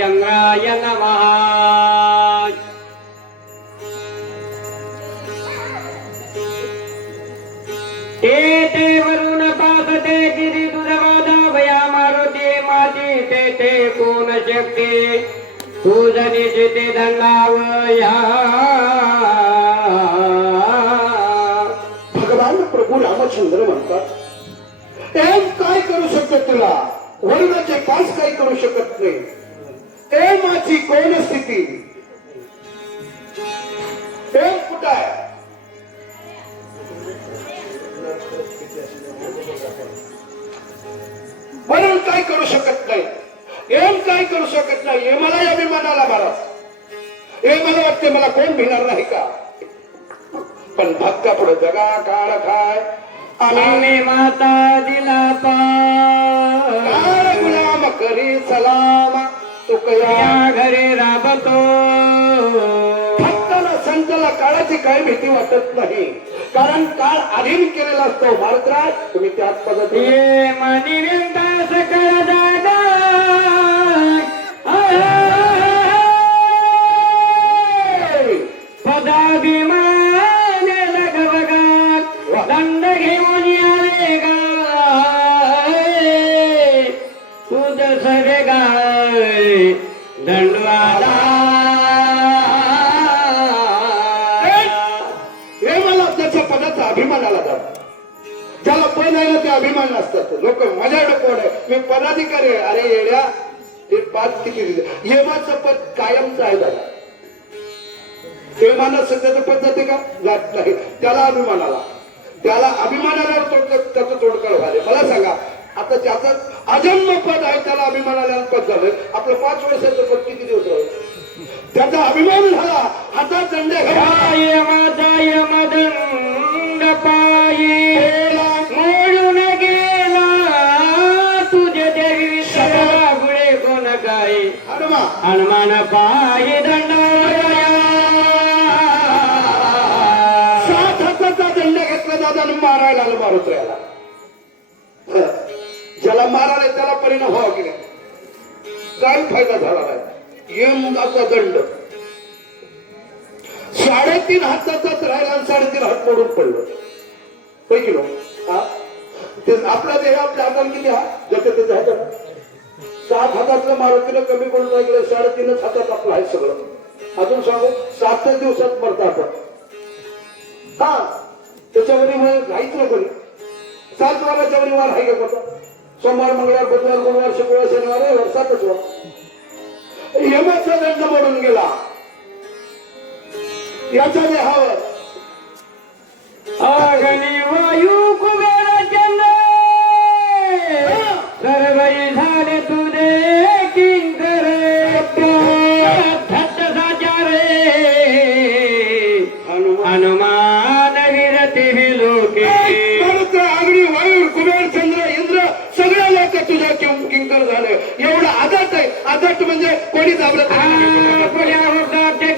रामचंद्राय नमः। ते वरुण पासते गिरी दुधवादा भया मारुती माती ते कोण शक्ती तुझनी जिथे दंडावया। भगवान प्रभू रामचंद्र म्हणतात, एम काय करू शकत तुला, वरुणाचे पास काही करू शकत नाही। ए माझी कोण स्थिती, एम कुठं आहे? वरुण काय करू शकत नाही, एम काय करू शकत नाही। हे मला अभिमानाला मारा, हे मला वाटते मला कोण भिणार नाही का? पण भक्का पुढे जगा काळ खाय आम्ही माता दिला काळ गुलाम करी सलाम तुकया घरी राबतो। भक्ताला संताला काळाची काही भीती वाटत नाही, कारण काळ अधीन केलेला असतो। महाराज तुम्ही त्याच पद्धतीने ये मनी व्यंता सकळ जागा पदाभिमान लगबगा दंड घेऊन आले गा तुझ सगळे गाय दंडवाला। हे मला त्याच्या पदाचा अभिमान आला जातो। ज्याला पद आहे ना ते अभिमान नसतात। लोक माझ्याकडे कोण आहे, मी पदाधिकारी आहे। अरे येड्या, ते पद किती दिले? यमाचं पद कायमचं आहे दादा। यमानं सध्याचं पद जाते का? जात नाही। त्याला अभिमान आला, त्याला अभिमानाला त्याचं तोडकाळ झाले। मला सांगा, आता ज्याचं अजन्म पद आहे त्याला अभिमानाला पद झालं, आपलं 5 वर्षाचं पद किती दिवस राहील? त्याचा अभिमान झाला, हातात दंड यमदंड पायी मोडून गेला तुझे देवी सगळा गुळे कोण काय हनुमान पायी दंड 7 हाताचा दंड घेतला दादा, मारायला आलं मारुत्र्याला। ज्याला मारायला त्याला परिणाम व्हावा की नाही? काही फायदा झाला नाही। यमाचा दंड 3.5 हाताचाच राहिला आणि 3.5 हात मोडून पडलं। पैकी नो आपला देह आपल्या हातात किती हात ज्याच्या त्याच्या हातात 7 हातातलं मारुतीनं कमी करून राहिलं, 3.5 हातात आपलं आहे सगळं। अजून सांगू, 7 दिवसात मरता आपण। हा त्याच्यावरी घाईच ना कोणी 7 वाराच्या वरी वार आहे का कोणता? सोमवार, मंगळवार, बुधवार, गुरुवार, शुक्रवार, शनिवार, रविवार 7च वार। यमाचा दंड मोडून गेला याच्या देहावर। अग्नी वायू कुबेर चंद्र सर्वही झाले तुझे किंकर धत्त साचारे हनुमान विरती लोके। अग्नी वायू कुबेर चंद्र इंद्र सगळे लोक तुझ्या किंकर झाले। एवढं आदत आहे, आदत म्हणजे कोणी दाबलं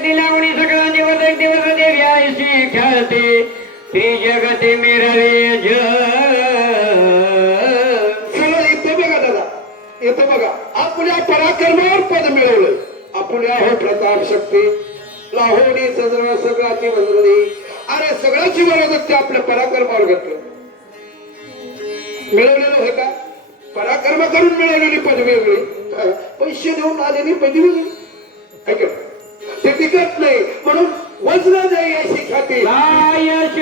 दिला कोणी सगळा दिवस एक दिवस देवी आयुष्य खेळते ती जगते मिरवे सगळं इथं बघा दादा, इथं बघा। आपल्या पराक्रमावर पद मिळवलं, आपल्या हो प्रताप शक्ती लाहोडी सगळं सगळ्याची वंदनी। अरे सगळ्याची मर्यादा ते आपल्या पराक्रमावर घेतलं, मिळवलेलं होय का? पराक्रम करून मिळवलेली पदवी वेगळी, पैसे देऊन आलेली पदवी वेगळी आहे का? ते टिकत नाही, म्हणून वज्र जाई अशी ख्याती। लायश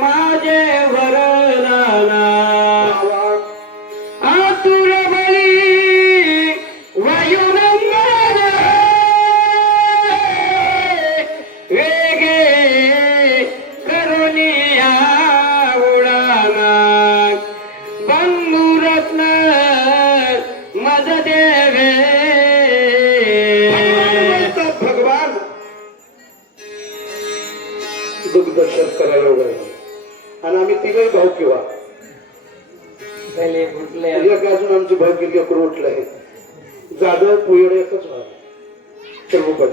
माझे वरदाना आतुर बळी वायुनंदन वेगे करुणिया उडाना बंधुरत्न मज देवे। भगवान दुग्धर्शन करायला वगैरे आणि आम्ही तिघही भाऊ किंवा एक अजून आमची भाऊ किती करून उठलं आहे जाधव पुयडे एकच भाव सर्वपद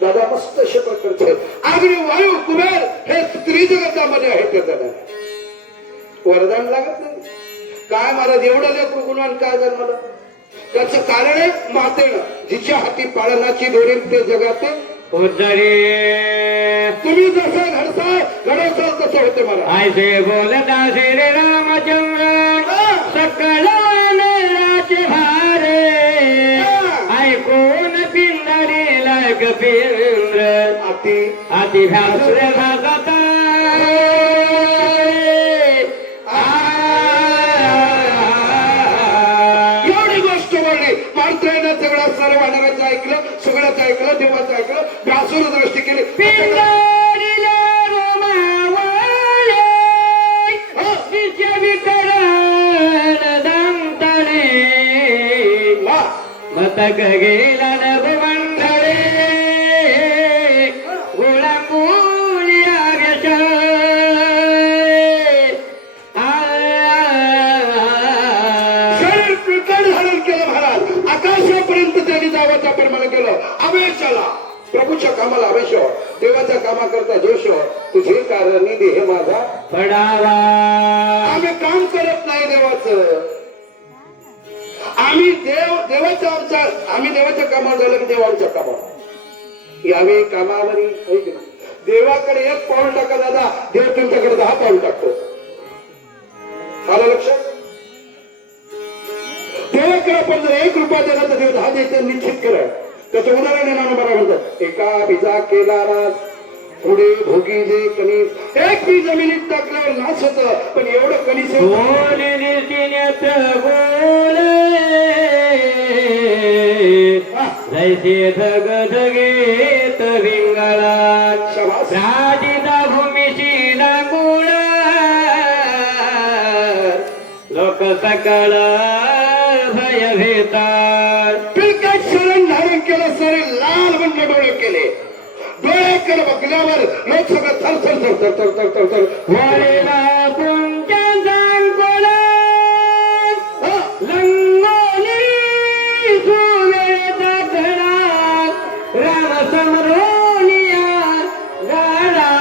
दादा मस्त अशा प्रकारचे अग्नी वायू कुबेर हे त्रिजगतामध्ये आहे त्याचा वरदान लागत नाही काय महाराज एवढं लेकरू गुणवान काय जर मला त्याचं कारण आहे मातेनं, जिच्या हाती पाळनाची दोरी ते जगाते उतरे तुम्ही जसं घडवसाल तसं होते मला. ऐसे बोलता श्री रामचंद्र सकल नराचे भारे ऐकून पिंडरी लाग पिंद्र अति अति भासुर भागता एवढी गोष्ट बोलली. माणसानं सगळं सर्व वानराचं ऐकलं, सगळंच ऐकलं, देवाचं ऐकलं, व्यासून दृष्टी केली. पिंडरीला रमावले तिच्या विकरण दांतले मतक गेला नभमंडळे गोळांगुल्या शरीर पिकट धारण केलं महाराज. आकाशापर्यंत त्यांनी जावाचा परिमळ केलं. आवेशाला प्रभूच्या कामाला आवेश, देवाच्या कामाकरता जोश. तुझे कारण निधी हे माझा पडावा आम्ही काम करत नाही देवाचं. आम्ही देवाच्या कामावर झालं की देव आमच्या कामावर. आम्ही कामावरी देवाकडे एक पाऊल टाका दादा, देव तुमच्याकडे 10 पाऊल टाकतो. आलं लक्षात? देवाकडे आपण जर 1 रुपया दिला तर देव 10 द्यायचं निश्चित करा. त्याचं उदाहरण आहे नानोबा म्हणतात, एका बीजा केला राज पुढे भोगी जे कणीस. एक बी जमिनीत टाकल्यावर नाश होत, पण एवढं कणीस बोले दिसिन्यात बोले जैसे धगधगेत विंगळा शाबास. राजिता भूमीशी लागुळा लोक सकळ भय भेतात. पिलकात शरण धारण केलं, सारे लाल बंड डोळे केले. डोळ्याकडे बघल्यावर लोक सगळं थर थर थर थर थर थर थर थर वळेला तुमच्या सांगोला लंगोली सुवेचा घडा राम समरोनिया गाडा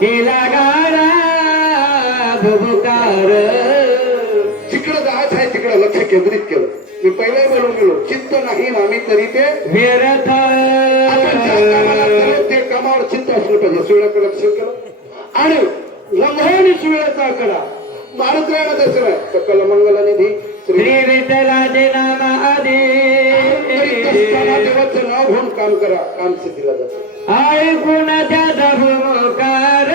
केला गाडा भुभुकार. जिकडं जायचं आहे तिकडं लक्ष केंद्रित केलं. मी पहिले बोलून गेलो, चित्त नाही आम्ही तरी ते व्यर्थ आपण ज्या कामाला चाललो ते कामावर चित्त असलं पाहिजे. सुवेळाकडे लक्ष केलं आणि लंघोनी सुवेळाचा आकडा मारुत राहणं दर्शन आहे. सकल मंगल निधी श्री विठ्ठलाचे नाम आधी देवाचं नाव घेऊन काम करा, काम सिद्धीला जातं. ऐकून त्याचा भूमकार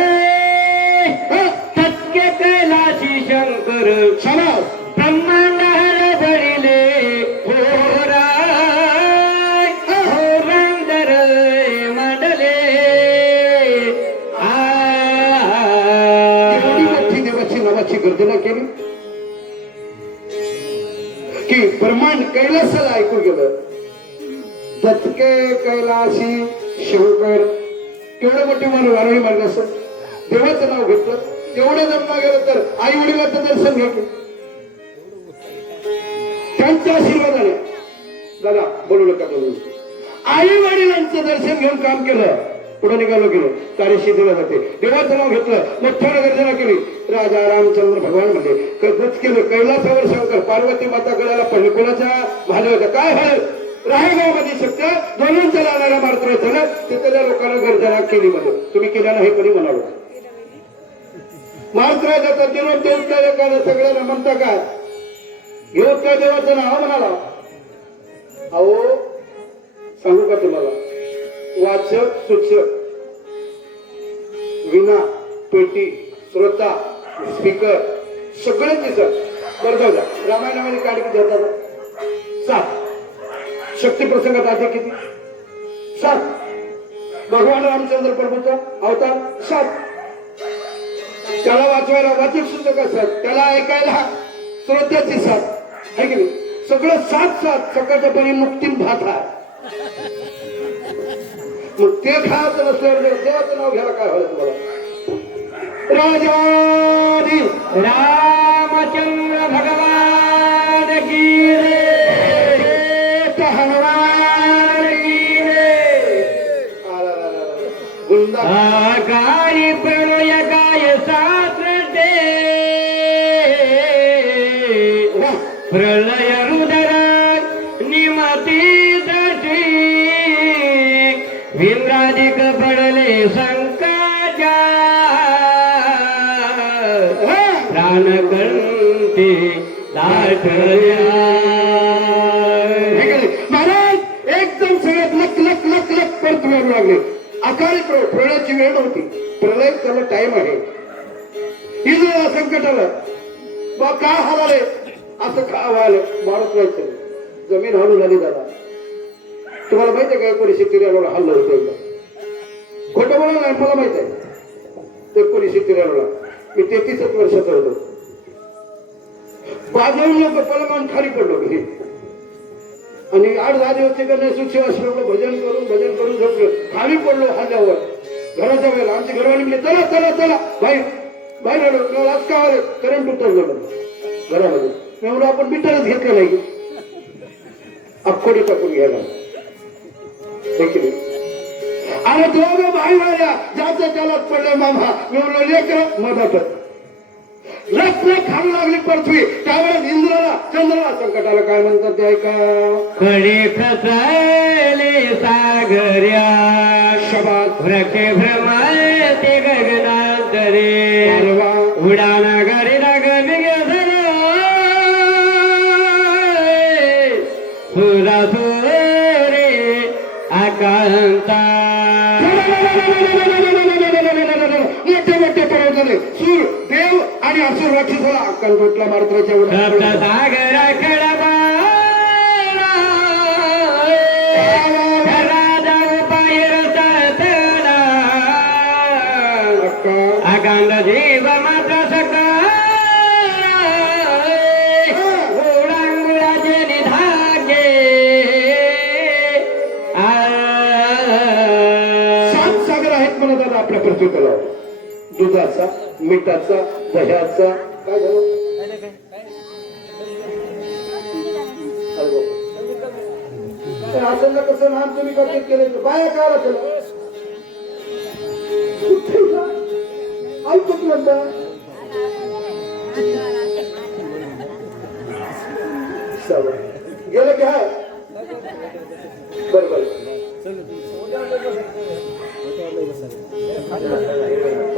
सत्य कैलाशी शंकर शाबास. ब्रह्मांड हर धरिले होराय होरांदर मंडले एवढी मोठी देवाची नावाची गर्जना केली की ब्रह्मांड कैलासाला ऐकून गेलं. दत्के कैलाशी शंकर केवढं मोठे माणूस वारळी मारलं असं देवाचं नाव घेतलं. तेवढं जन्म गेलं तर आई वडिलांचं दर्शन घेतलं. त्यांच्या आशीर्वादाने दादा बोलू नका बोलू. आई वडिलांचं दर्शन घेऊन काम केलं. पुढे निघालो गेलो तारीशी दिला जाते. देवाचं नाव घेतलं, मोठ्यानं गर्जना केली. राजा रामचंद्र भगवान म्हणले कसंच केलं. कैलासावर शंकर, पार्वती माता गळ्याला पडले. कोणाच्या भाले होत्या काय झालं? रायगावमध्ये शक्य दोन्हींच्या लागायला मात्र झालं. तिथल्या लोकांना गर्जना केली म्हणजे तुम्ही केल्या नाही कधी म्हणालो. मात्र जातात देऊन देवच्या लोकांना सगळ्यांना म्हणता काय घेऊन काय देवाचं नाव म्हणाला. अहो सांगू का तुम्हाला, वाचक सूचक विना पेटी श्रोता स्पीकर सगळेच दिसत. बरं जाऊ द्या, रामायणामध्ये काय किती होतात? 7. शक्ती प्रसंगात आधी किती? 7. भगवान रामचंद्र प्रभूचा अवतार 7. त्याला वाचवायला वाचक सूचक असतात, त्याला ऐकायला श्रोत्याची 7 आहे की नाही? सगळं 7 सकाळच्या परी मुक्तीन भात आहे. मग ते खायचं नसल्यावर जर देवाचं नाव घ्यायला काय व्हायला तुम्हाला? राजाधी रामचंद्र भगवान की रे, हनुमान की रे. गुंडा आकाळी प्रणय काय सासरे अधिक पडले संकटा प्राणकंठी दाटल्या. महाराज एकदम सगळ्यात लक लक लक लक करत मिळू लागले. अकाली प्रलयाची वेळ नव्हती. प्रलय त्याला टाइम आहे. इंद्राला संकट आलं. बा का हवाले असं का व्हायला मारत व्हायचं. जमीन हळू झाली दादा. तुम्हाला माहिती आहे का 1993 हल्ला होतो एकदा. खोटं बोला नाही मला माहित आहे. 1993 मी 33 वर्षाचा होतो. बाजून लोक पलमान खाली पडलो घरी आणि 8-10 दिवस गणेश सेवा भजन करून झोपलो. खाली पडलो हल्ल्यावर. घराच्या वेळेला आमची घरवाणी म्हणले चला चला चला बाहेर आलो. आज का करंट उतरलो घरामध्ये. मी म्हणलो आपण मीटरच घेतलं नाही. अक्कोडी टाकून घ्यायला देखील आणि दोघं बाहेर आल्या. ज्याचं त्याला पडलं मामा. मी म्हणलो लेकर मधातच लख लख खाऊ लागली पृथ्वी. त्यावेळेस इंद्राला चंद्राला संकटाला काय म्हणतात ते ऐका. कडे खचले सागर्या शबात भ्रके भ्रमाते गगनांतरे उडान गाडीला गमिगे सुरा सुरे आकांता. मोठे मोठे पर्वत झाले. सूर देव आणि असुर राक्षस झाला. अक्कलकोटला मारत्राच्या सागर खडबा राजा उपायर सातला अकांड जीव मात्र सका ओळांगुळाचे निधागे 7 सागर आहेत म्हणत दादा आपल्या पृथ्वी तलावर. दुधाचा, मिठाचा, दह्याचा. काय झालं असं कसं नाम तुम्ही कधी केले बाया काय असेल ऐकत म्हणता. गेलं की हाय बरोबर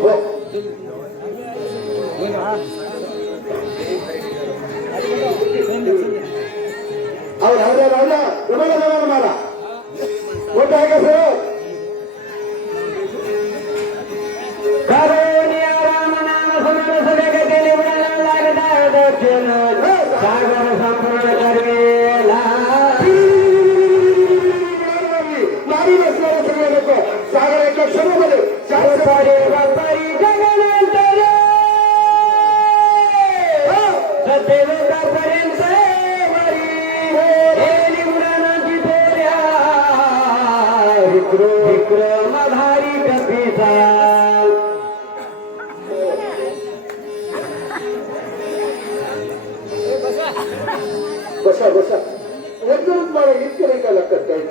हो. अहो राजा तुम्हाला मला मोठं आहे का सर. सागर संपूर्ण करवेला मारी बसणारे सगळे लोक सागराच्या क्षणामध्ये बापारी गगनांतरे सत्यलोकापर्यंत उडानाची तोऱ्या विक्रमधारी कपिता. बसा बसा एकदमच मला इतकं नाही का लागतात काही.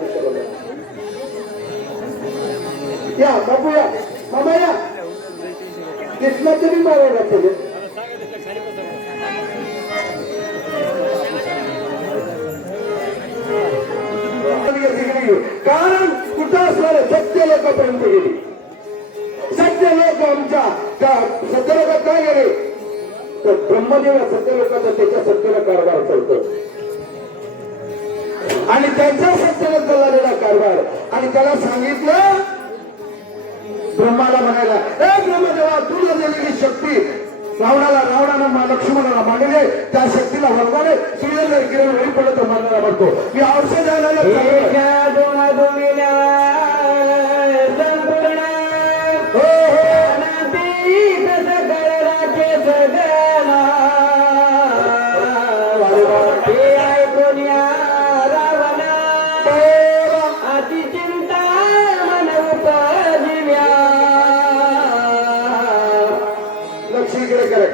या बापू या मामा या दिसला तरी मारायला पाहिजे. कारण कुठं असणार सत्य लोकांपर्यंत गेली. सत्य लोक आमच्या सत्य लोकात काय गेले तर ब्रह्मदेव सत्य लोकांचा त्याच्या सत्तेला कारभार चालतो आणि त्यांच्या सत्तेला चाललेला कारभार. आणि त्याला सांगितलं ब्रह्माला म्हणायला ए ब्रह्मदेवा तुला दिलेली शक्ती रावणानं लक्ष्मणाला मांडले. त्या शक्तीला वरवाले सूर्याला किरण वळी पडत मारणारा म्हणतो मी औषध द्यायला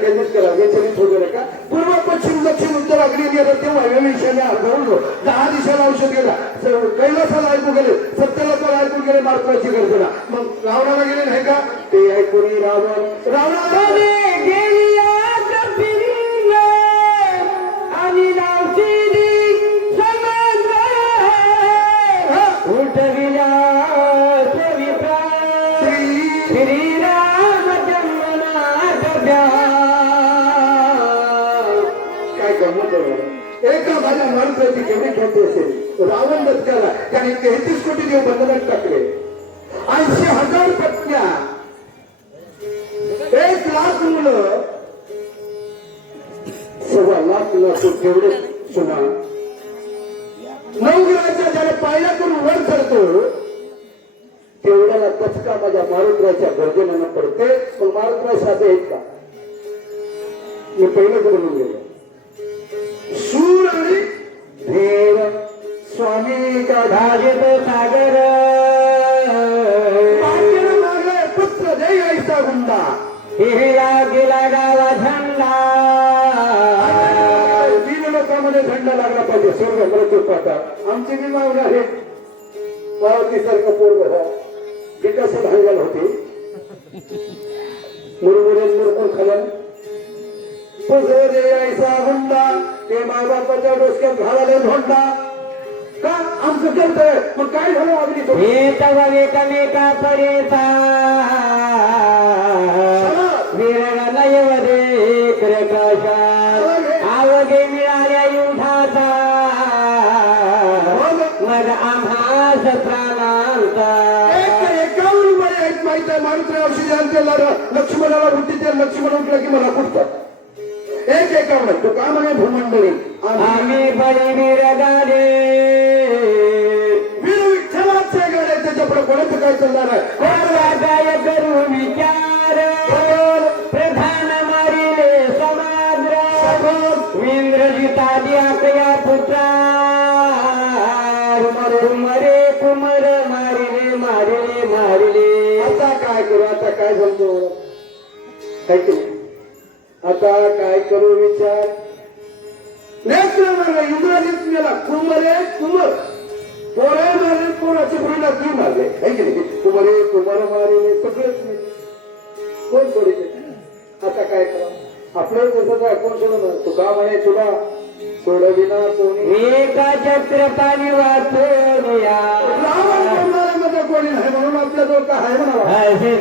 केंद्रित करा व्यचलित वगैरे का पूर्व पश्चिम दक्षिण उत्तर अग्नी गेलं तेव्हा विषयाने धरलो 10 दिशाला औषध गेला. कैलासाला ऐकू गेले, सत्यलोकाला ऐकून गेले मार्गाची गर्जना. मग रावणाला गेले नाही का ते ऐकून रावणाला गेली आणि उठविल्या मारुतीची केवढी ख्याती असेल. रावण दत्ताला त्याने 33 कोटी देव बंधनात टाकले. 80,000 पत्न्या, 1,00,000 मुलं, 1,25,000 लाख तेवढे सुना. 9 ग्रहाच्या ज्याला पायऱ्या करून वर चढतो तेवढ्याला दचका माझ्या मारुतीच्या गर्जनानं पडते. पण मारुतीला साधे आहेत का? मी पहिलं करून गेलो. सूर आणि धीर स्वामी का भाजित सागर मागे पुत्र जय ऐसा गुंडा. हिला गेला गावा झंडा. 3 लोकांमध्ये झंडा लागला पाहिजे. स्वर्ग मृत्यू पाहतात. आमची मी मागणी आहे पार्वतीसारखं पोरग व्हा. विकास भांगाल होते मुरमुरे मुरमुर खाल्या पुजो दे ऐसा हुंडा. ते मायबापाच्या डोसक्यात घालायला धोंडा का आमचं करतोय. मग काय झालं अगदी हे तव एकमेका परेचा विरगला येवदे प्रकाशा. आवगे मिळाल्या युद्धाचा मग आम्हास प्राणांचा. मारुतीराव श्रीरामतेला लक्ष्मणाला उठते ते लक्ष्मण उठलं की मला कुठतात. एक एकावन्न तो का म्हणे भूमंडळी आम्ही बळी विरगाले वीर विठ्ठलाचे गाडे. त्याच्या पुढे कोणाचं काय चालणार आहे. काय करू विचार प्रधान मारिले समाद्र इंद्रजितादी आकया पुत्रा. कुमरे कुमर मारिले मारिले मारिले. आता काय करू. आता काय सांगतो काय केलं. आता काय करू विचार. नेत्र इंद्राजीत मेला कुमरे कुमर. पोरे मारले पोराचे पुरीला ती मारले है की नाही. कुमरे कुमार मारले सगळेच मी कोण सोडले. आता काय करा. आपलं जसं काय कोण सोडणार. तू का म्हणे तुला सोडविना कोणी. एका छत्रपाणी वाचोया मध्ये कोणी नाही म्हणून आपल्या जवळ काय आहे म्हणाला.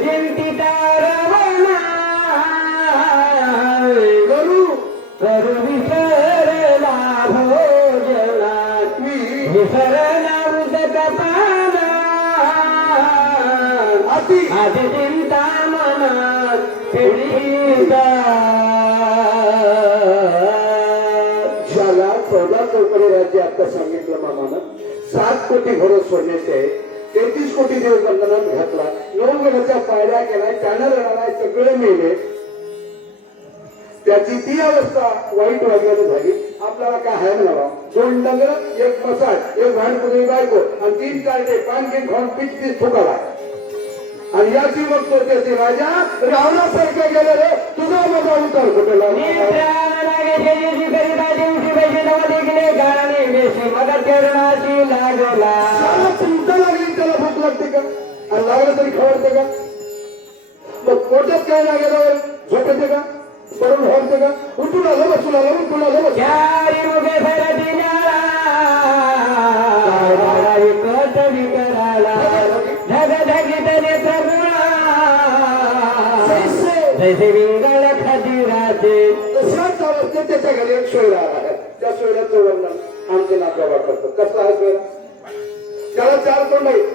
चिंतिता रावणा करू करू विसरला भोजनात विसरला उदक पाना. अति आधी चिंता मनात पिढीचा. ज्याला 14 चौकडे राज्य आता सांगितलं मामानं. 7 कोटी घरं सोडण्याचे आहे. 33 कोटी देव बंधनात घातला. 9 ग्रहाच्या पायऱ्या केलाय. त्यानं रडालाय. सगळे मेले. त्याची ती अवस्था वाईट वागल्यानं झाली. आपल्याला काय आहे म्हणावा. 2 डंगर, 1 मसाळ, 1 भांडपुरी बायको आणि 3 कार्टे पान घेऊन खाऊन पीच फुकाला. आणि याची बघतो त्याचे राजा रावणासारखं गेलेलं. तुझा माझा उतार कुठे चिंता लागली. त्याला भूक लागते का. आणि लागलं तरी खवडते का. मग पोटात काय लागेल झोपते का. बरोबर व्हायचं का. उठून आलं बसून आलं उठून आलं बसून. जैसे विंगळ खदिराचे. तशाच अवस्थेत त्याच्या घरी एक सोयरा आहे. त्या सोयऱ्याचं वर्णन आमचे नागराबा करतो. कसला आहे सोयरा. त्याला 4 तोंड आहेत.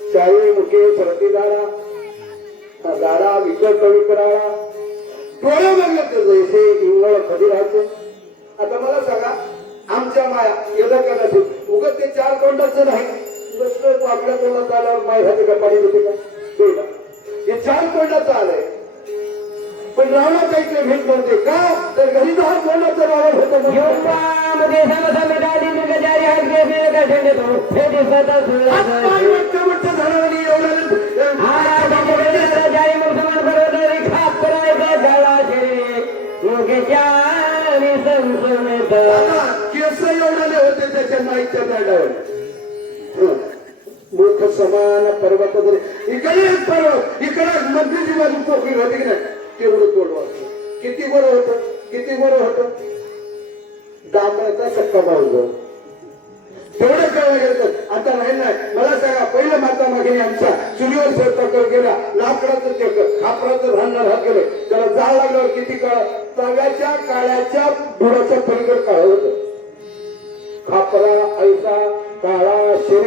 चारी मुखे सरती दाडा दाडा विकट कवी कराळा. डोळे बघले तर जैसे इंगळ खदिराचे. आता मला सांगा आमच्या माया एवढं करायचं उगत ते 4 तोंडाचं नाही. नुसतं आपल्या तोंडात आल्यावर माय ह्याचे का पाणी होते का. हे 4 तोंडाचं आलंय. पण रावणाचा इकडे भेट म्हणते का तर घरी 10 तोंडाचं रावण होतं. केस एवढाले होते त्याच्या माईच्या दांडावर. मुख समान पर्वत इकडे पर्वत इकडे मंत्रीची बाजू पोकळी होती की नाही. तेवढं तोड वाटतं. किती बरं होतं. किती बरं होतं. डांबराचा सक्का बाजू तेवढं कळलं गेलं. आता नाही नाही. मला सांगा पहिलं माता मागणी आमच्या चुलीवर स्वयंपाक गेला. लाकडाचं ते खापराचं भांडण हात गेलं. त्याला जाळ लागल्यावर किती काळ तव्याच्या काळ्याच्या बुडाच्या पलीकडे काळ होतं.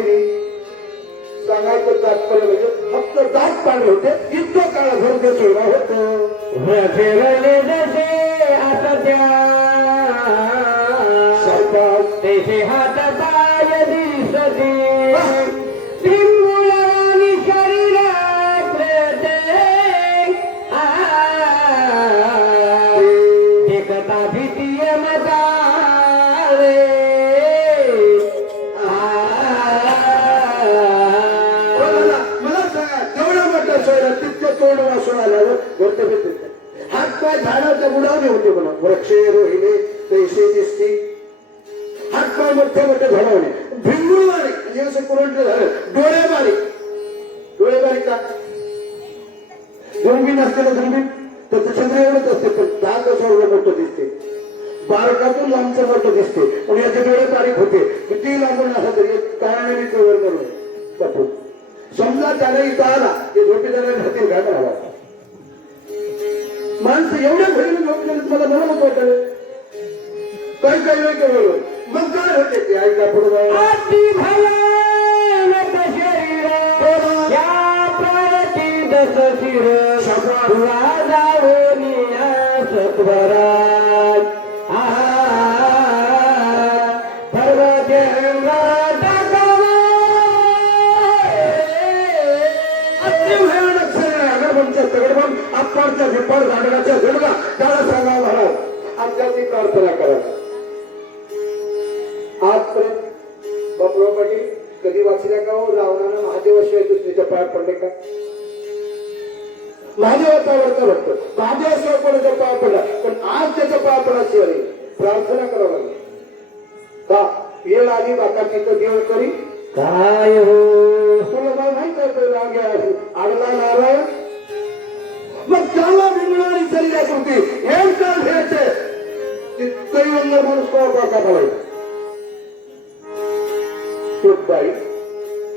वहिनी सांगायचं तात्पर्य म्हणजे फक्त दात पाणी होते इतकं काळ घर ते सोडा होत फिरले जसे आता त्या त्याचे हात पाय दिसते पिंगुळानी शरीरात एकता भीतीय मतारे मला सांगा तेवढा मोठा सोयरा तितकं तोंड वासून आल्यावर घरते भेटते हात पाय झाडाच्या बुडावले होते म्हणा वृक्षे रोहिले पैसे दिसते हात पाय मोठे मोठे घडवणे भिंगुळ बारीक म्हणजे असं कुरंटलं झालं डोळे बारीक का दुर्बीन असते ना दुर्बीन त्याचं छंद्र एवढंच असते पण दात असं एवढं मोठं दिसते बारकातून लांबचं मोठं दिसते पण याचे डोळे बारीक होते किती लांबून असा तरी कारणाने मी कव्हर करून समजा त्याला इथं आला ते झोपेदाराने हाती घाट आला माणसं एवढ्या भरीने झोपले मला म्हणून वाटलं काही काही नाही केलं मग काय होते ते ऐका पुढे अति भयानक शरीर या प्रती दस शिर जाऊनिया सत्वराज अति भयानक शरीर अगरबंच्या तगडबन अप्पारच्या झिप्पार झाडगाच्या झडगा त्याला सांगा महाराज आमच्या ती प्रार्थना करा आजपर्यंत बापराव पाटील कधी वाचल्या का हो रावणानं महादेवाशिवाय दुसरीच्या पायात पडले का महादेवाचा आवडता भक्त महादेवाशिवाय कोणाच्या पाया पडला पण आज त्याच्या पाया पडाशिवाय प्रार्थना करावं लागली का येल आधी बाकाची देव करी काय हो तुला काय माहित आहे आडला नारायण मग त्याला बिघडणारी शरीरात होती हे काय घ्यायचे तितकंही वंगर माणूस का घालायचा बाई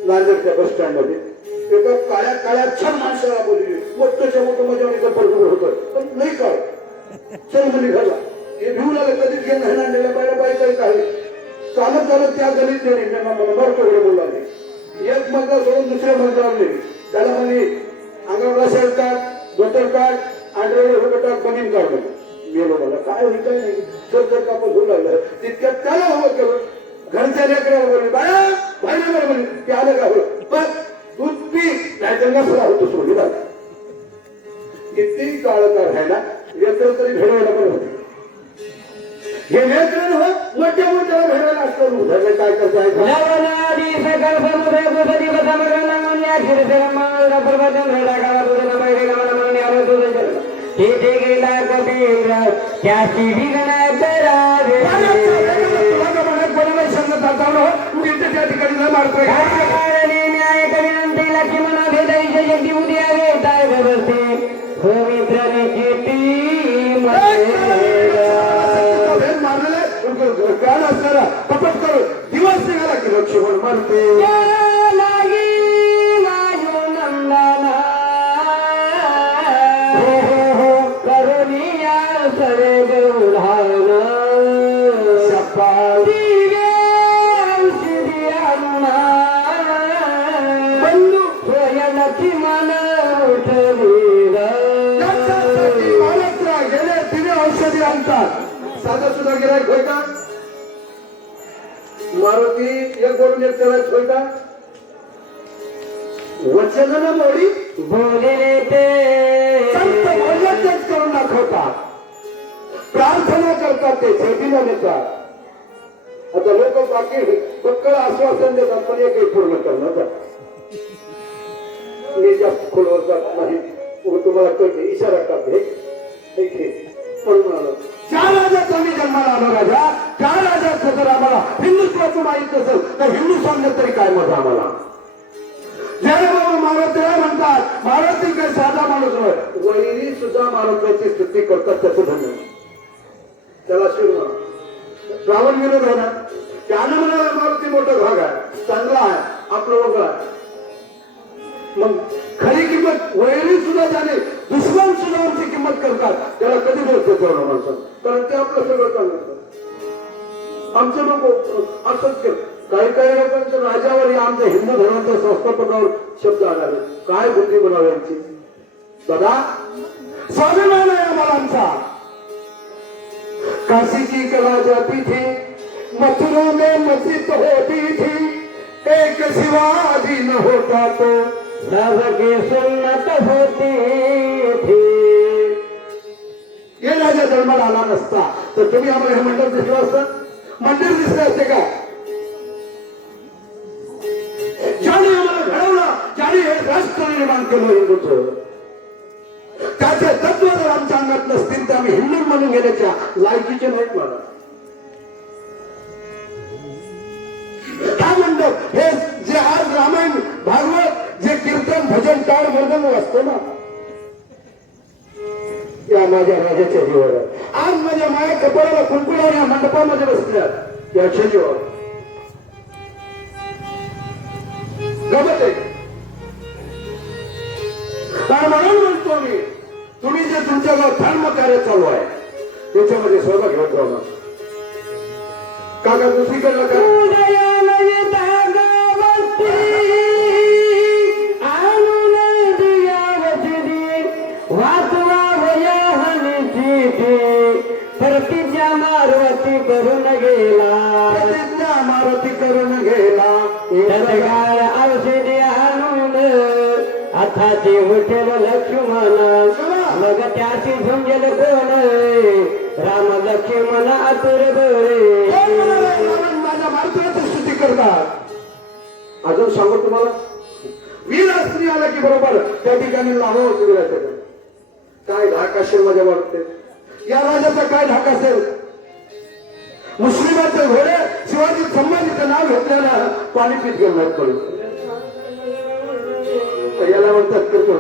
नांदेडच्या बस स्टँड मध्ये एका काळ्या काळ्या छान माणसाला बोलली मोठ्याच्या मोठं मजा बरोबर होतं पण नाही काय चल मुली घरला हे भिवून आलं कधीच घे नाही नांदेडला बायला बाई काही काही चालत चालत त्या गलीत गेली मला मरतो बोलला एक मजला सोडून दुसऱ्या मजल्यावर नेली त्याला म्हणजे अंगावला शर्ट काढ धोतर काढ आंड्रेवर होतं टाक बनीन काढ गेलो मला काय होईल काय नाही सर कापड होऊ लागलं तितक्यात त्याला हवं केलं घरच्या लेकराला बोलले बाळा बाहेर बोलले ते आलं का बस दूध पी नाहीतर नसला होतो सोडली बाळा किती काळ का राहायला लेकर तरी भेडवायला पण होते हे लेकर हो मोठ्या मोठ्याला भेडवायला असतं उधरले काय करता लवनादी सकल समुद्र कुसदी बसमगना मुन्या क्षीरसरम मंगल पर्वतम रेडा गावा दुधन बैरे गावा म्हणून यावर दुधन जल तेथे गेला कबीर त्याची विघ्नात रावे त्या ठिकाणी न मारतोय न्याय कविनंती लक्ष्मण भेदाईचे शक्ती उद्या वेताय व्यवस्थे हो मित्र गाण असणारा कपट करून दिवस निघाला की लक्ष्मण मारते साधा सुद्धा गिरायक होय का मारुती एक बोलून एक चलायच होय का वचन ना मोडी बोलले ते संत बोलण्याच करून दाखवतात प्रार्थना करतात ते शेतीला नेतात आता लोक बाकी फक्त आश्वासन देतात पण एकही पूर्ण करणार मी जास्त खोलवर जात नाही तुम्हाला कळते इशारा करते पण म्हणालो ज्या राजाचा मी जन्माला आलो राजा त्या राजाचं जर आम्हाला हिंदुत्वाचं माहित असेल तर हिंदू सांगण्यात तरी काय मत आम्हाला जय बाबा मारुतीला म्हणतात मारुती काही साधा माणूस नाही वैरी सुद्धा मारुतीची स्तुती करतात त्याचं धन्य त्याला शिव रावण विरोध आहे ना त्यानं म्हणाला मारुती मोठा भाग आहे चांगला आहे आपलं वगळं आहे मग खरी किंमत वैरी सुद्धा जाणे दुश्मन सुद्धा आमची किंमत करतात त्याला कधी बोलतो तेवढा माणसं कारण ते आपलं सगळं चाललं आमचं नको असंच केलं काही काही लोकांचं राजावर या आमच्या हिंदू धर्माच्या संस्थापकावर शब्द आणावे. काय बुद्धी बनावी यांची. दादा स्वाभिमान आहे आम्हाला आमचा. काशी की कला जाती थी, मथुरा में मस्जिद होती थी, एक शिवाजी न होता तो सबकी सुन्नत होती थी. हे राजा जन्माला आला नसता तर तुम्ही आम्हाला हे मंदिर दिसलं असतं. मंदिर दिसले असते का. ज्याने आम्हाला घडवलं, ज्याने हे राष्ट्र निर्माण केलं हिंदूचं, त्याचे तत्व जर आमच्या अंगात नसतील तर आम्ही हिंदू म्हणून घेण्याच्या लायकीचे नाहीत. मला काय मंडप हे जे आज रामायण भागवत जे कीर्तन भजन टाळ मर्दन असतो ना, या माझ्या राजाच्या जीवावर आज माझ्या माया कपाळाला कुंकुळावर या मंडपामध्ये बसल्या याच्या जीवावर गमत आहे. काय म्हणून म्हणतो मी, तुम्ही जे तुमच्या गावात धर्म कार्य चालू आहे त्याच्यामध्ये सहभाग घेत राहू नका. काका दुसरीकडलं का प्रतिज्ञा मारुती करून गेला, प्रतिज्ञा मारुती करून गेला. गाळ औषधी आणून हाताची उठेल लक्ष्मण, मग त्याची झुंजेल कोण राम लक्ष्मण आतुर बरे. माझ्या मारुतीची स्तुती करतात. अजून सांगू तुम्हाला, वीर स्त्री आला की बरोबर त्या ठिकाणी लावावं शिबिराचं काय धाक असेल माझ्या वाटते. या राजाचा काय धाक असेल. मुस्लिमाचे घोडे शिवाजी संभाजीचं नाव घेतल्यानं पाणी पीत घेऊन नाही पडलं. याला म्हणतात किरकोळ.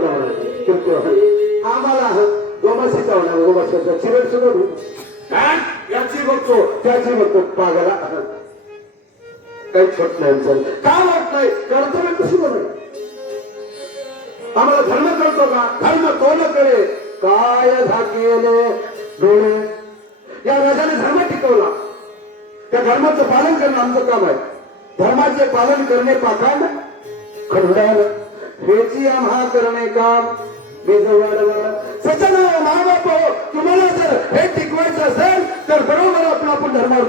आम्हाला गोमाशीचा होणार, गोमाशीचा चिरड सगळं याची बघतो त्याची बघतो. पागाला काही छोट नाही सर. का वाट नाही कर्तव्य कशी बघ. आम्हाला धर्म करतो का. धर्म कोण करे काय झाकेले डोळे. या राजाने धर्म टिकवला. त्या धर्माचं पालन करणं आमचं काम आहे. धर्माचे पालन करणे पाखांड खंडाल हेची आम्हा करणे काम सचन माय बाप. तुम्हाला जर हे टिकवायचं असेल तर बरोबर आपण धर्मावर